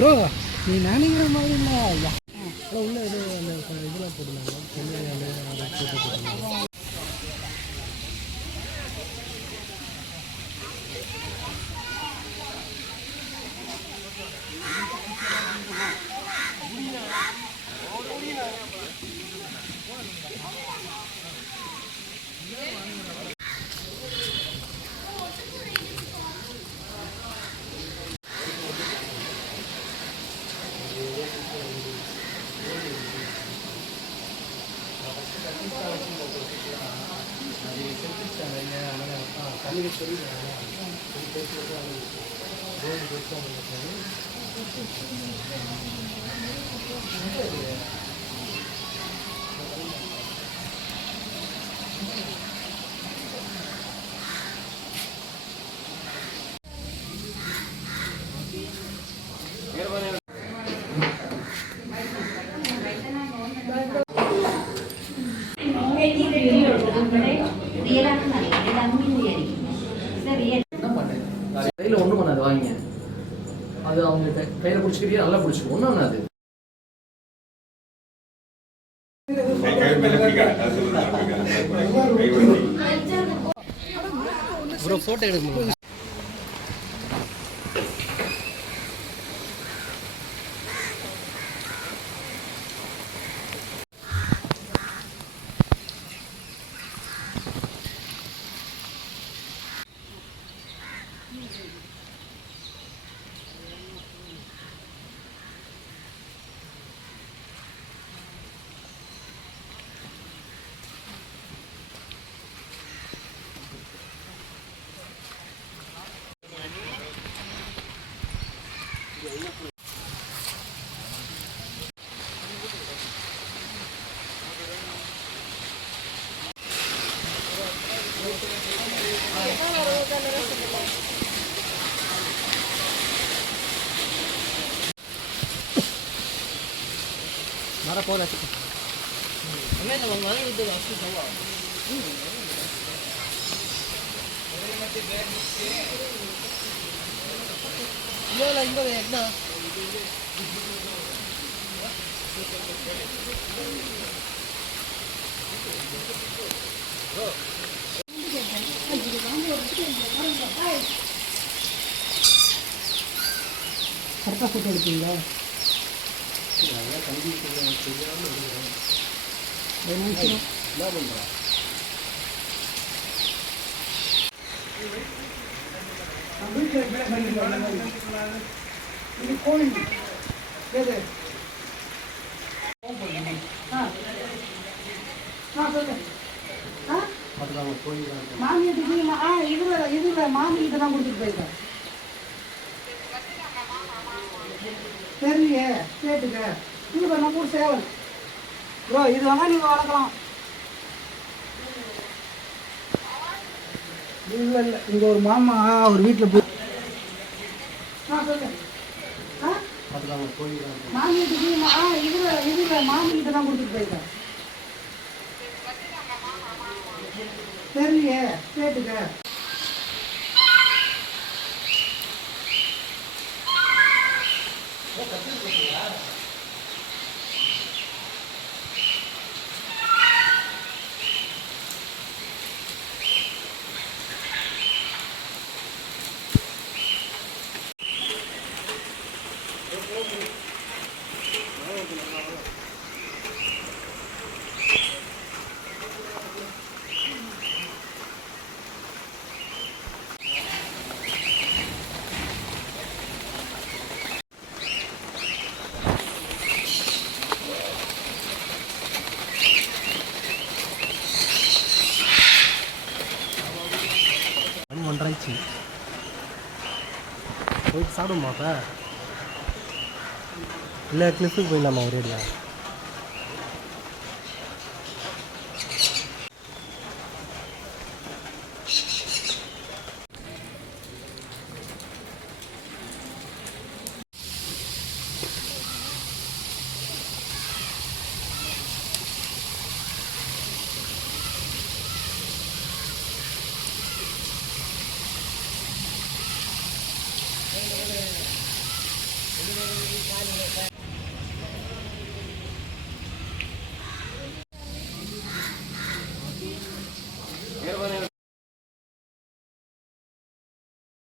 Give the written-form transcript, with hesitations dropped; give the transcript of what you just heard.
Bro நீ நினைக்கிற மாதிரி இல்லை ஐயா உள்ள இது அந்த இதில் போட்டுருந்தாங்க போட்டுருந்தாங்க. கையில் ஒன்றும் பண்ணாது வாங்க அது அவங்க கையில் பிடிச்சிக்கிட்டே நல்லா பிடிச்சிக்கும் ஒன்றும் பண்ணாது. ப்ரோ ஃபோட்டோ எடுக்கணும். Mara po natin. Ano na mga ano dito ang sawa. Yo lang ba na. Harta ko dito. மாமி இதெல்லாம் கொடுத்துட்டு போயிருக்கேன். தெரியலையே கேட்டுக்க இது பண்ண கூட சேவல் ப்ரோ இது வேணா நீங்கள் வளர்க்கலாம். இல்லை இல்லை இங்கே ஒரு மாமா ஒரு வீட்டில் போய் சொல்லு மாமி இதில் மாமி கிட்ட தான் கொடுத்துட்டு போயிருக்கேன். தெரியலையே கேட்டுக்க ஒன்றாச்சு போயிட்டு சாப்பிடுமாப்பா இல்லை கிளிஃபுக்கு போயிடலாமா ஒரேடியா?